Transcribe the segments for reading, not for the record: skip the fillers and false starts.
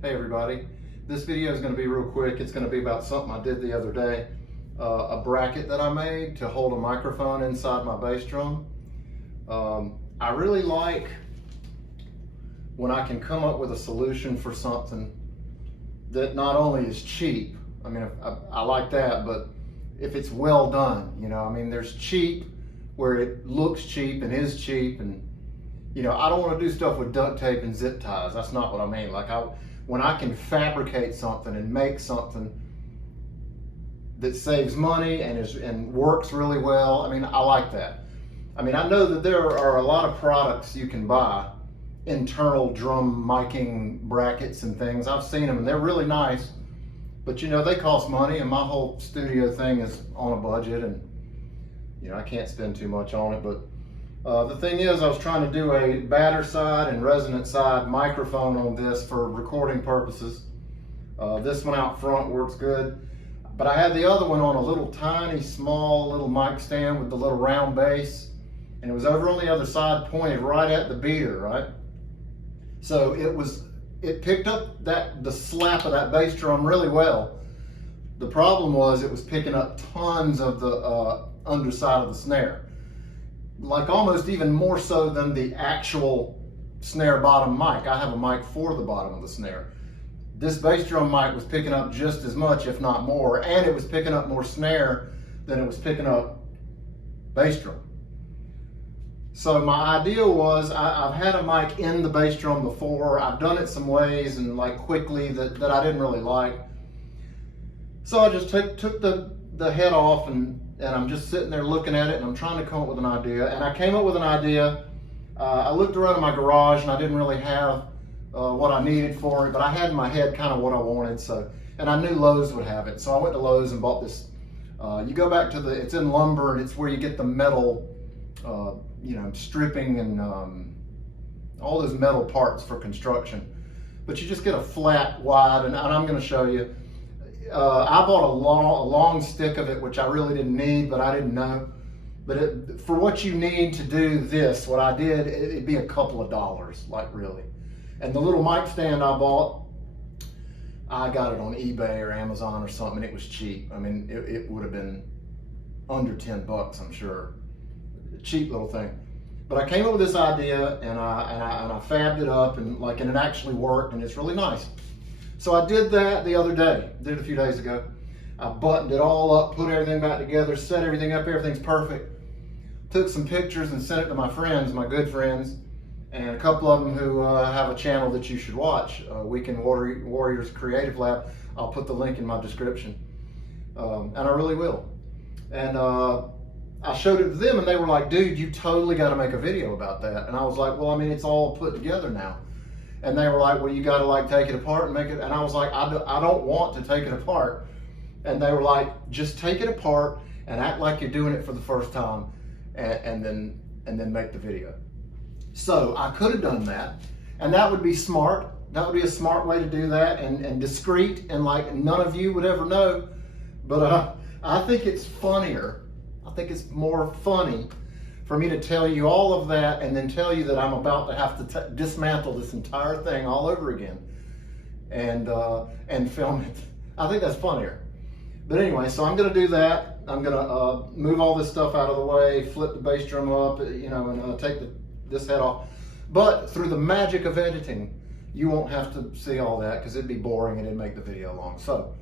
Hey everybody, this video is going to be real quick. It's going to be about something I did the other day, a bracket that I made to hold a microphone inside my bass drum. I really like when I can come up with a solution for something that not only is cheap, I mean I like that, but if it's well done, I mean there's cheap where it looks cheap and is cheap, and I don't want to do stuff with duct tape and zip ties. That's not what I mean. When I can fabricate something and make something that saves money and works really well, I mean, I like that. I mean, I know that there are a lot of products you can buy, internal drum miking brackets and things. I've seen them and they're really nice, but they cost money, and my whole studio thing is on a budget, and I can't spend too much on it. But the thing is, I was trying to do a batter side and resonant side microphone on this for recording purposes. This one out front works good, but I had the other one on a little tiny, small little mic stand with the little round bass, and it was over on the other side, pointed right at the beater, right? So it picked up the slap of that bass drum really well. The problem was it was picking up tons of the underside of the snare. Like almost even more so than the actual snare bottom mic. I have a mic for the bottom of the snare. This bass drum mic was picking up just as much, if not more, and it was picking up more snare than it was picking up bass drum. So my idea was, I've had a mic in the bass drum before. I've done it some ways and like quickly that I didn't really like. So I just took the head off, and I'm just sitting there looking at it, and I'm trying to come up with an idea. And I came up with an idea. I looked around in my garage, and I didn't really have what I needed for it, but I had in my head kind of what I wanted. And I knew Lowe's would have it. So I went to Lowe's and bought this. You go back to it's in lumber, and it's where you get the metal, stripping and all those metal parts for construction. But you just get a flat wide, and I'm going to show you. I bought a long stick of it, which I really didn't need, but I didn't know. But for what you need to do this, what I did, it'd be a couple of dollars, like really. And the little mic stand I bought, I got it on eBay or Amazon or something, and it was cheap. I mean, it would have been under 10 bucks, I'm sure. Cheap little thing. But I came up with this idea, and I fabbed it up, and it actually worked, and it's really nice. So I did that the other day, did it a few days ago. I buttoned it all up, put everything back together, set everything up, everything's perfect. Took some pictures and sent it to my friends, my good friends, and a couple of them who have a channel that you should watch, Weekend Warriors Creative Lab. I'll put the link in my description, and I really will. And I showed it to them, and they were like, dude, you totally got to make a video about that. And I was like, well, I mean, it's all put together now. And they were like, well, you got to take it apart and make it. And I was like, I don't want to take it apart. And they were like, just take it apart and act like you're doing it for the first time, and then make the video. So I could have done that, and that would be smart. That would be a smart way to do that, and discreet, and none of you would ever know. But I think it's funnier. I think it's more funny for me to tell you all of that and then tell you that I'm about to have to dismantle this entire thing all over again and film it. I think that's funnier. But anyway, so I'm going to do that. I'm going to move all this stuff out of the way, flip the bass drum up, and take this head off. But through the magic of editing, you won't have to see all that because it'd be boring and it'd make the video long. So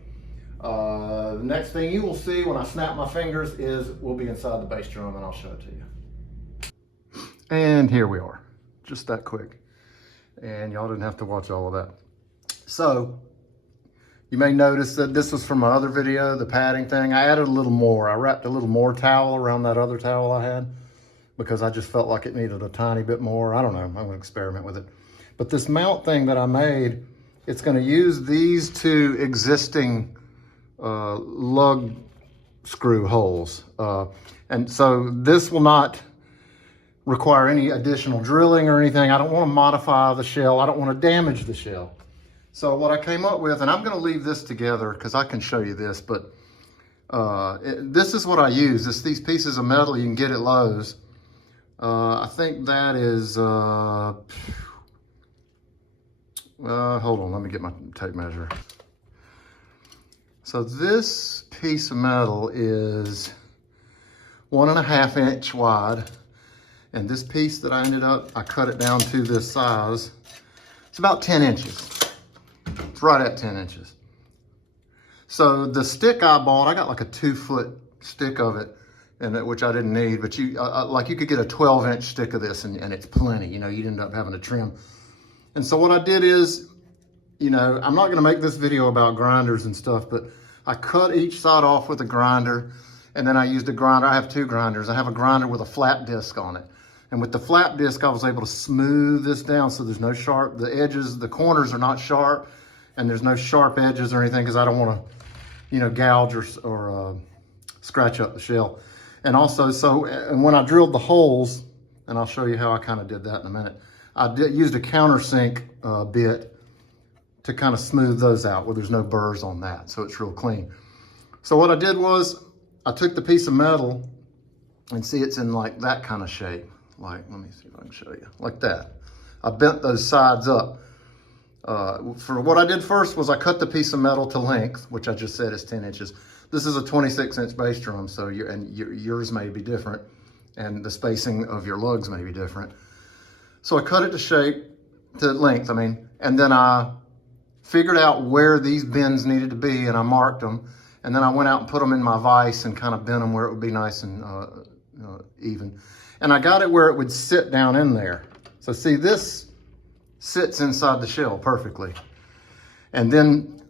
the next thing you will see when I snap my fingers will be inside the bass drum, and I'll show it to you. And here we are, just that quick. And y'all didn't have to watch all of that. So you may notice that this was from my other video, the padding thing. I added a little more. I wrapped a little more towel around that other towel I had because I just felt like it needed a tiny bit more. I don't know, I'm gonna experiment with it. But this mount thing that I made, it's gonna use these two existing lug screw holes. And so this will not require any additional drilling or anything. I don't want to modify the shell. I don't want to damage the shell. So what I came up with, and I'm going to leave this together because I can show you this, but this is what I use. These pieces of metal you can get at Lowe's. I think that is hold on, let me get my tape measure. So this piece of metal is 1.5 inch wide. And this piece that I cut it down to this size. It's about 10 inches. It's right at 10 inches. So the stick I bought, I got like a 2-foot stick of it, which I didn't need, but you could get a 12-inch stick of this and it's plenty, you know, you'd end up having to trim. And so what I did is, you know, I'm not gonna make this video about grinders and stuff, but I cut each side off with a grinder, and then I used a grinder. I have 2 grinders. I have a grinder with a flat disc on it. And with the flat disc, I was able to smooth this down so there's no sharp, the edges, the corners are not sharp, and there's no sharp edges or anything because I don't want to, you know, gouge or scratch up the shell. And also, and when I drilled the holes, and I'll show you how I kind of did that in a minute, I used a countersink bit to kind of smooth those out where there's no burrs on that, so it's real clean. So what I did was, I took the piece of metal, and see it's in like that kind of shape. Like, let me see if I can show you, like that. I bent those sides up. For what I did first was I cut the piece of metal to length, which I just said is 10 inches. This is a 26-inch bass drum, so yours may be different, and the spacing of your lugs may be different. So I cut it to length, and then I figured out where these bends needed to be, and I marked them, and then I went out and put them in my vise and kind of bent them where it would be nice and even. And I got it where it would sit down in there. So see, this sits inside the shell perfectly. And then,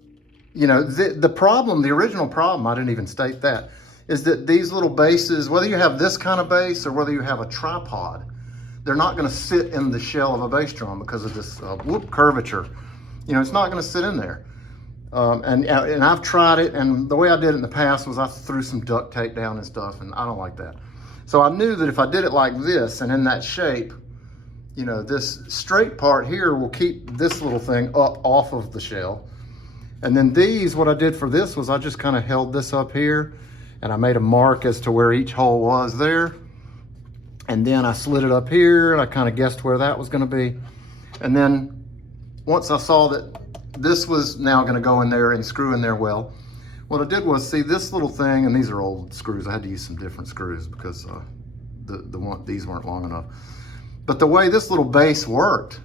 you know, the original problem, I didn't even state that, is that these little bases, whether you have this kind of base or whether you have a tripod, they're not gonna sit in the shell of a bass drum because of this curvature. You know, it's not gonna sit in there. And I've tried it, and the way I did it in the past was I threw some duct tape down and stuff, and I don't like that. So I knew that if I did it like this and in that shape, you know, this straight part here will keep this little thing up off of the shell. And then these, what I did for this was I just kind of held this up here, and I made a mark as to where each hole was there. And then I slid it up here, and I kind of guessed where that was gonna be. And then once I saw that this was now gonna go in there and screw in there well, what I did was, see this little thing, and these are old screws. I had to use some different screws because these weren't long enough. But the way this little base worked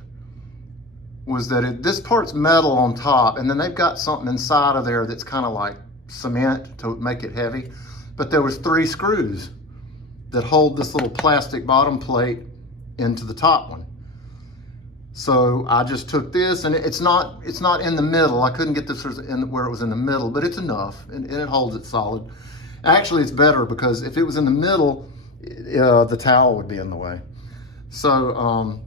was that this part's metal on top, and then they've got something inside of there that's kind of like cement to make it heavy. But there was 3 screws that hold this little plastic bottom plate into the top one. So I just took this, and it's not in the middle. I couldn't get this where it was in the middle, but it's enough, and it holds it solid. Actually, it's better because if it was in the middle, the towel would be in the way. So,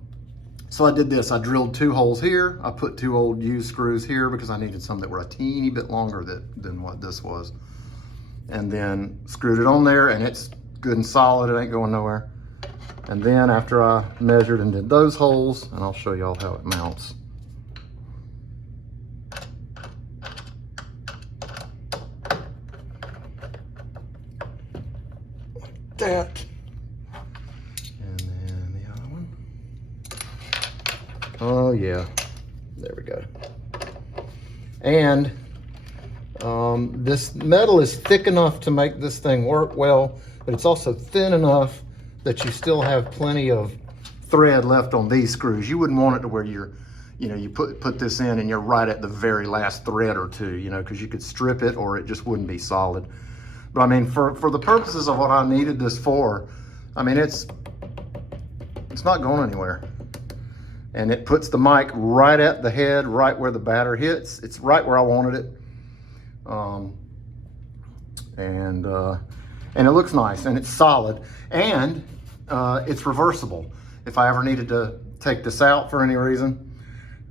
so I did this. I drilled 2 holes here. I put 2 old used screws here because I needed some that were a teeny bit longer than what this was. And then screwed it on there, and it's good and solid. It ain't going nowhere. And then after I measured and did those holes, and I'll show y'all how it mounts. Like that. And then the other one. Oh yeah, there we go. And this metal is thick enough to make this thing work well, but it's also thin enough that you still have plenty of thread left on these screws. You wouldn't want it to where you put this in and you're right at the very last thread or two, you know, because you could strip it or it just wouldn't be solid. But I mean, for the purposes of what I needed this for, I mean, it's not going anywhere. And it puts the mic right at the head, right where the batter hits. It's right where I wanted it. And it looks nice, and it's solid, and it's reversible. If I ever needed to take this out for any reason,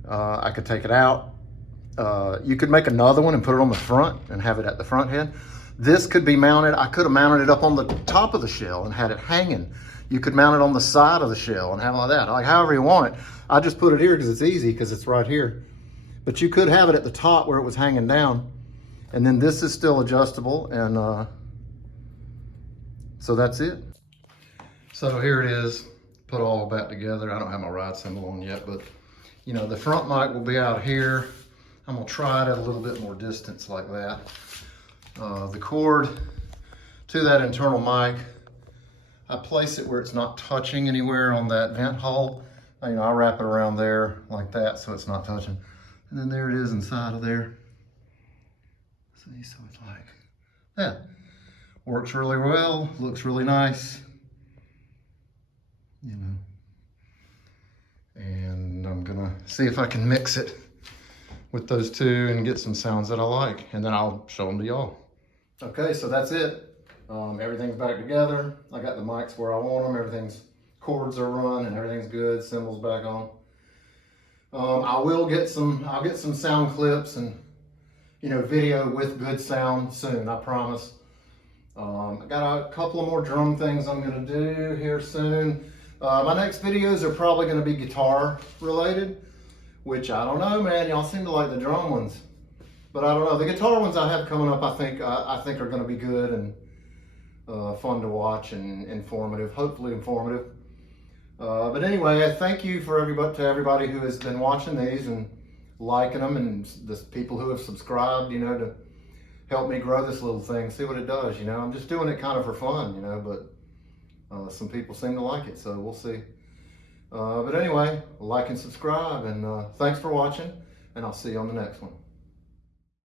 I could take it out. You could make another one and put it on the front and have it at the front head. This could be mounted, I could have mounted it up on the top of the shell and had it hanging. You could mount it on the side of the shell and have it like that, like however you want it. I just put it here because it's easy, because it's right here. But you could have it at the top where it was hanging down. And then this is still adjustable, and so that's it. So here it is, put all back together. I don't have my ride cymbal on yet, but You know, the front mic will be out here. I'm gonna try it at a little bit more distance like that. The cord to that internal mic, I place it where it's not touching anywhere on that vent hole. You know, I wrap it around there like that so it's not touching. And then there it is inside of there. See, so it's like, yeah, works really well, looks really nice, you know. And I'm gonna see if I can mix it with those two and get some sounds that I like, and then I'll show them to y'all. Okay, so that's it. Everything's back together. I got the mics where I want them. Everything's, cords are run and everything's good. Cymbals back on. I'll get some sound clips and, you know, video with good sound soon, I promise. I got a couple of more drum things I'm gonna do here soon. My next videos are probably gonna be guitar related, which I don't know, man. Y'all seem to like the drum ones, but I don't know. The guitar ones I have coming up, I think are gonna be good and fun to watch and informative, hopefully informative. But anyway, thank you to everybody who has been watching these and liking them, and the people who have subscribed, you know, to help me grow this little thing, see what it does, you know. I'm just doing it kind of for fun, you know, but some people seem to like it, so we'll see. But anyway, like and subscribe, and thanks for watching, and I'll see you on the next one.